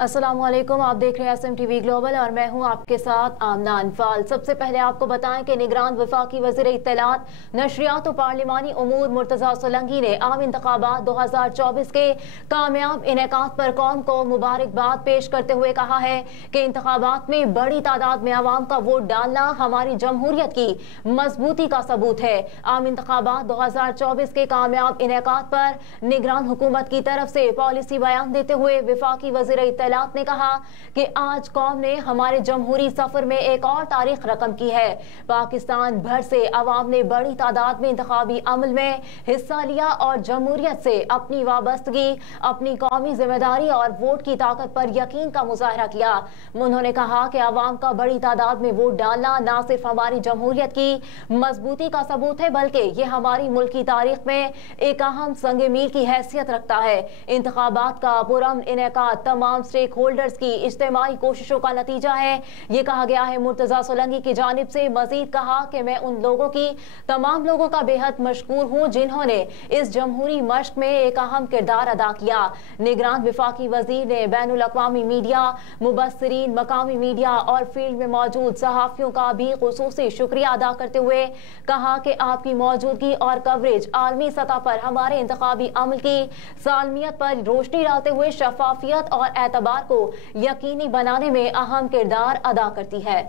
अस्सलामुअलैकुम, आप देख रहे हैं SMTV ग्लोबल और मैं हूं आपके साथ आमना अनफाल। सबसे पहले आपको बताएं कि निगरान वफाकी वज़ीर इत्तलात, नशरियात और पार्लिमानी उमूर मुर्तज़ा सोलंकी ने आम इंतखाबात 2024 के कामयाब इनेकाद पर कौम को मुबारकबाद पेश करते हुए कहा है कि इंतखाबात में बड़ी तादाद में आवाम का वोट डालना हमारी जमहूरियत की मजबूती का सबूत है। आम इंतखाबात 2024 के कामयाब इनेकाद पर निगरान हुकूमत की तरफ से पॉलिसी बयान देते हुए वफाकी वज़ीर ने कहा कि आज कौम ने हमारे जमहूरी सफर में एक और तारीख रकम की है। पाकिस्तान भर से अवाम ने बड़ी तादाद में इंतखाबी अमल में हिस्सा लिया और जमहूरियत से अपनी वाबस्तगी, अपनी कौमी जिम्मेदारी और वोट की ताकत पर यकीन का मुजाहरा किया। उन्होंने कहा कि अवाम का बड़ी तादाद में वोट डालना न सिर्फ हमारी जमहूरियत की मजबूती का सबूत है बल्कि ये हमारी मुल्क की तारीख में एक अहम संग मील की हैसियत रखता है। इंतखाबात का पुरअमन इनेकाद तमाम स्टेक होल्डर्स की इज्तिमाई कोशिशों का नतीजा है, ये कहा गया है। मुर्तजा सोलंकी की जानिब से मजीद कहा कि मैं उन लोगों की तमाम लोगों का बेहद मशकूर हूँ जिन्होंने इस जमहूरी मश्क में एक अहम किरदार अदा किया। निगरान वफाकी वजीर ने बैनुल अक़वामी मीडिया, मुबस्सिरीन, मकामी मीडिया और फील्ड में मौजूद सहाफ़ियों का भी खुसूसी शुक्रिया अदा करते हुए कहा कि आपकी मौजूदगी और कवरेज आलमी सतह पर हमारे इंतखाबी अमल की सालमियत पर रोशनी डालते हुए शफाफियत और एतबार को यकीनी बनाने में अहम किरदार अदा करती है।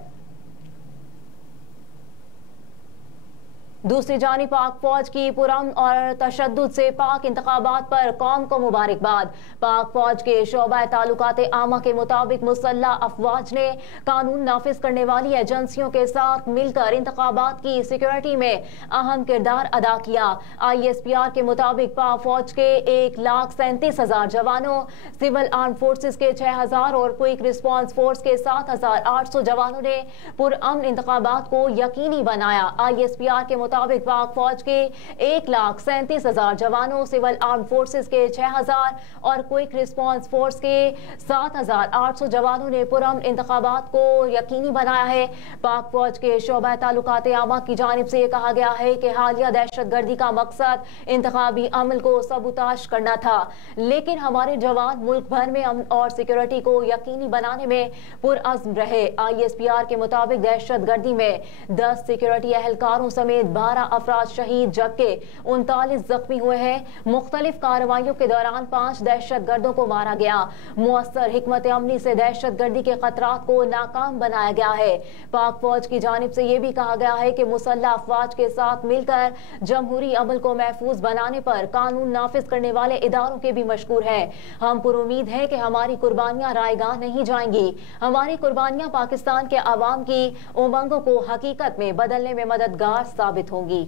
दूसरी जानिब पाक फौज की पुरअमन और तशद्दुद से पाक इंतखाबात पर कौम को मुबारकबाद। पाक फौज के शोबा ताल्लुकात आमा के मुताबिक मुसल्लह अफवाज ने कानून नाफिज करने वाली एजेंसियों के साथ मिलकर इंतखाबात की सिक्योरिटी में अहम किरदार अदा किया। ISPR के मुताबिक पाक फौज के 1,37,000 जवानों, सिविल आर्म फोर्सेस के 6,000 और क्विक रिस्पॉन्स फोर्स के 7,800 जवानों ने पुरअमन इंतखाबात को यकीनी बनाया। ISPR के मुताबिक पाक फौज के 1,37,000 जवानों, सिविल आर्म फोर्सेस के 6,000 और क्विक रिस्पॉन्स फोर्स के 7,800 जवानों ने पुरअमन इंतखाबात को यकीनी बनाया है। पाक फौज के शोबा ताल्लुकात आमा की जानिब से कहा गया है कि हालिया दहशतगर्दी का मकसद इंतखाबी अमल को सबूताश करना था, लेकिन हमारे जवान मुल्क भर में अमन और सिक्योरिटी को यकीनी बनाने में पुरअज़्म रहे। ISPR के मुताबिक दहशतगर्दी में 10 सिक्योरिटी एहलकारों समेत 12 अफराद शहीद जबकि 39 जख्मी हुए हैं। मुख्तलिफ कार्रवाइयों के दौरान 5 दहशतगर्दों को मारा गया। मुअस्सर हिकमत अमली से दहशतगर्दी के खतरात को नाकाम बनाया गया है। पाक फौज की जानिब से यह भी कहा गया है कि मुसल्लह अफवाज के साथ मिलकर जमहूरी अमल को महफूज बनाने पर कानून नाफिज करने वाले इदारों के भी मशकूर हैं। हम पुरुमीद हैं कि हमारी कुर्बानियां रायगाह नहीं जाएंगी। हमारी कुर्बानियां पाकिस्तान के अवाम की उमंगों को हकीकत में बदलने में मददगार साबित होंगी।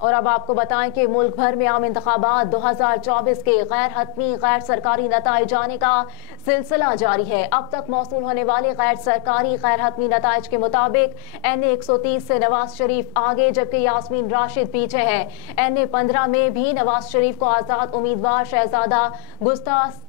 और अब आपको बताएं कि मुल्क भर में आम इंतखाबात 2024 के गैर हतमी गैर सरकारी नताइज आने का सिलसिला जारी है। अब तक मौसूल होने वाले गैर सरकारी गैर हतमी नताइज के मुताबिक NA 130 से नवाज शरीफ आगे जबकि यास्मीन राशिद पीछे है। NA 15 में भी नवाज शरीफ को आजाद उम्मीदवार शहजादा गुस्ताख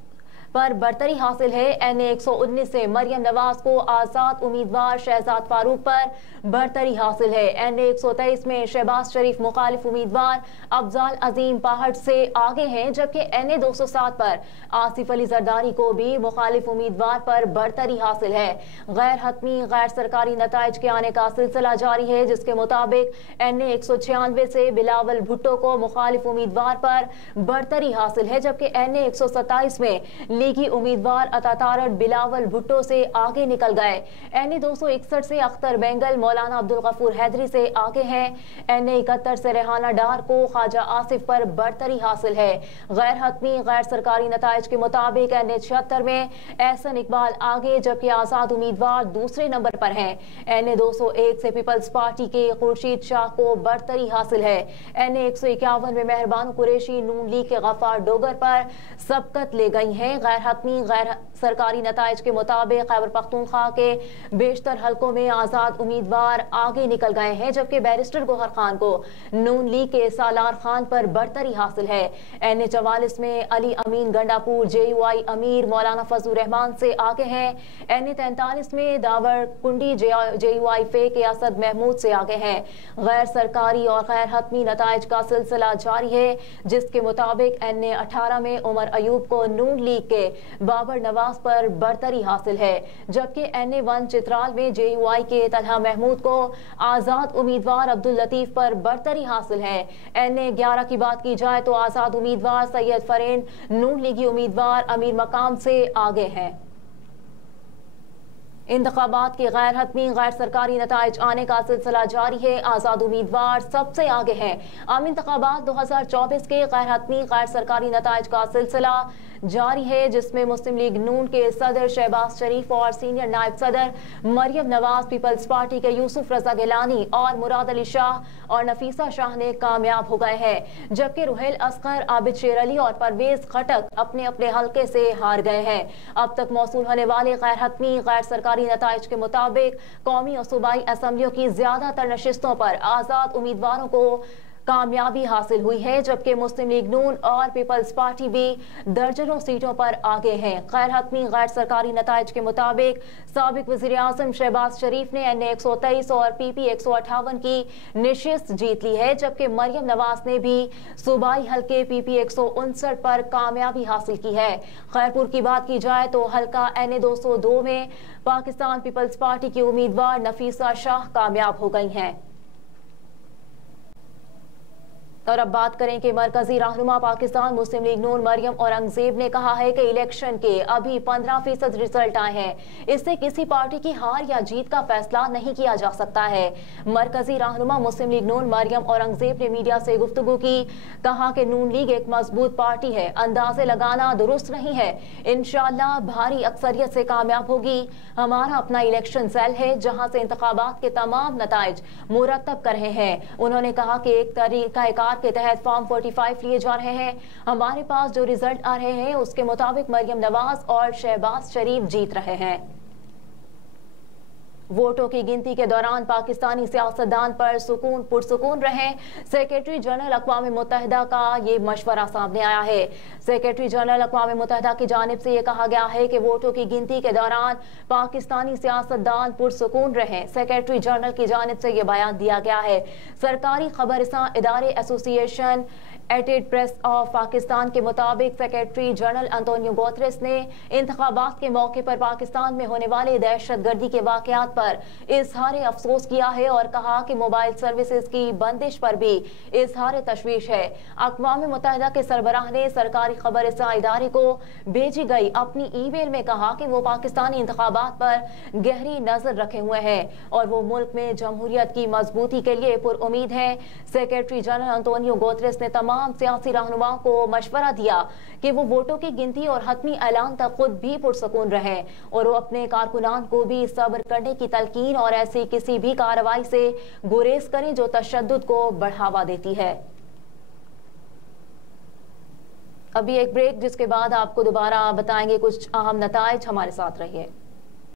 पर बरतरी हासिल है। NA 119 से मरियम नवाज को आजाद उम्मीदवार शहजाद फारूक पर बरतरी हासिल है। NA 123 में शहबाज शरीफ मुखालिफ उम्मीदवार अफजाल अजीम पहाड़ से आगे हैं जबकि NA 207 पर आसिफ अली जरदारी को भी मुखालिफ उम्मीदवार पर बरतरी हासिल है। गैर हतमी गैर सरकारी नताइज के आने का सिलसिला जारी है जिसके मुताबिक NA 196 से बिलावल भुट्टो को मुखालिफ उम्मीदवार पर बरतरी हासिल है जबकि NA 127 में लीगी उम्मीदवार अतातारड बिलावल भुट्टो से आगे निकल गए। NA 261 से अख्तर बेंगल मौलाना अब्दुल गफूर हैदरी से आगे हैं। NA 71 से रेहाना डार को ख्वाजा आसिफ पर बरतरी हासिल है। गैर हतमी गैर सरकारी नताइज के मुताबिक NA 76 में एहसन इकबाल आगे जबकि आजाद उम्मीदवार दूसरे नंबर पर हैं। NA 201 से पीपल्स पार्टी के खुर्शीद शाह को बरतरी हासिल है। NA 151 में मेहरबान कुरैशी नून लीग के गफ्फार डोगर पर सबकत ले गई हैं। गैर हतमी गैर सरकारी नताइज के मुताबिक खैबर पख्तूनख्वा के बेशतर हलकों में आजाद उम्मीदवार आगे निकल गए हैं जबकि बैरिस्टर गोहर खान को नून लीग के सालार खान पर बरतरी हासिल है। NA 44 में अली अमीन गंडापुर JUI अमीर मौलाना फजलुर रहमान से आगे हैं। NA 43 में दावर कुंडी JUI फे के असद महमूद से आगे हैं। गैर सरकारी और गैर हतमी नताइज का सिलसिला जारी है जिसके मुताबिक NA 18 में उमर अयूब को नून लीग के लिए बाबर नवाज पर बरतरी हासिल है, जबकि NA1 चित्राल में JUI के तलहा महमूद को आजाद उम्मीदवार अब्दुल लतीफ पर बरतरी हासिल है। NA11 की बात की जाए तो आजाद उम्मीदवार सैयद फरेन नून लीगी उम्मीदवार अमीर मकाम से आगे हैं। इंतखाबात के गैर हतमी गैर सरकारी नताइज आने का सिलसिला जारी है। आजाद उम्मीदवार सबसे आगे हैं। आम इंतखाबात 2024 के गैर हतमी गैर सरकारी नताइज का सिलसिला जारी है, जिसमें मुस्लिम लीग नून के सदर शहबाज शरीफ और सीनियर नायब सदर मरियम नवाज, पीपल्स पार्टी के यूसुफ रजा गिलानी और मुराद अली शाह और नफीसा शाह ने कामयाब हो गए हैं, जबकि रुहेल असगर, आबिद शेर अली और परवेज खटक अपने अपने हलके से हार गए हैं। अब तक मौसूल होने वाले गैर हतमी गैर सरकारी नताइज के मुताबिक कौमी और सूबाई असम्बलियों की ज्यादातर नशिस्तों पर आजाद उम्मीदवारों को कामयाबी हासिल हुई है, जबकि मुस्लिम लीग नून और पीपल्स पार्टी भी दर्जनों सीटों पर आगे हैं। गैर हतमी गैर सरकारी नताइज के मुताबिक साबिक वज़ीर आज़म शहबाज शरीफ ने NA 123 और PP 158 की नशिस्त जीत ली है, जबकि मरियम नवाज ने भी सूबाई हल्के PP 159 पर कामयाबी हासिल की है। खैरपुर की बात की जाए तो हल्का NA 202 में पाकिस्तान पीपल्स पार्टी की उम्मीदवार नफीसा शाह कामयाब हो गई हैं। और अब बात करें कि मरकजी रहनुमा पाकिस्तान मुस्लिम लीग नून मरियम औरंगजेब ने कहा है कि इलेक्शन के अभी 15% रिजल्ट आए हैं, इससे किसी पार्टी की हार या जीत का फैसला नहीं किया जा सकता है। मरकजी रहनुमा मुस्लिम लीग नून मरियम औरंगजेब ने मीडिया से गुफ्तगू की, कहा कि नून लीग एक मजबूत पार्टी है, अंदाजे लगाना दुरुस्त नहीं है, इंशाअल्लाह भारी अक्सरियत से कामयाब होगी। हमारा अपना इलेक्शन सेल है जहां से इंतखाबात के तमाम नताइज मुरतब कर रहे हैं। उन्होंने कहा कि एक तरीकाकार के तहत फॉर्म 45 लिए जा रहे हैं। हमारे पास जो रिजल्ट आ रहे हैं उसके मुताबिक मरियम नवाज और शहबाज शरीफ जीत रहे हैं। वोटों की गिनती के दौरान पाकिस्तानी सियासतदान पर पुरसुकून रहे, सेक्रेटरी जनरल अक़वाम मुत्तहिदा का ये मशवरा सामने आया है। सेक्रेटरी जनरल अक़वाम मुत्तहिदा की जानिब से ये कहा गया है कि वोटों की गिनती के दौरान पाकिस्तानी सियासतदान पुरसुकून रहे। सेक्रेटरी जनरल की जानिब से ये बयान दिया गया है। सरकारी खबरसां इदारे association aided press of Pakistan के मुताबिक सेक्रेटरी जनरल अंतोनियो गुतेरेस ने इंतखाबात के मौके पर पाकिस्तान में होने वाले दहशतगर्दी के वाकयात पर इजहार अफसोस किया है और कहा कि मोबाइल सर्विसेज की बंदिश पर भी इजहार तशवीश है। अक़वाम मुत्तहिदा के सरबराह ने सरकारी खबरसां इदारे को भेजी गई अपनी ईमेल में कहा कि वो पाकिस्तानी इंतखाबात पर गहरी नजर रखे हुए हैं और वो मुल्क में जमहूरियत की मजबूती के लिए पुरउम्मीद है। सेक्रेटरी जनरल अंतोनियो गुतेरेस ने तमाम सियासी रहनुमाओं को मशवरा दिया कि वो वोटों की गिनती और हतमी ऐलान तक खुद भी पुरसुकून रहें और वो अपने कारकुनान को भी सब्र करने की तलकीन और ऐसी किसी भी कार्रवाई से गुरेज करें जो तशद्दुद को बढ़ावा देती है। अभी एक ब्रेक, जिसके बाद आपको दोबारा बताएंगे कुछ अहम नताइज। हमारे साथ रहिए।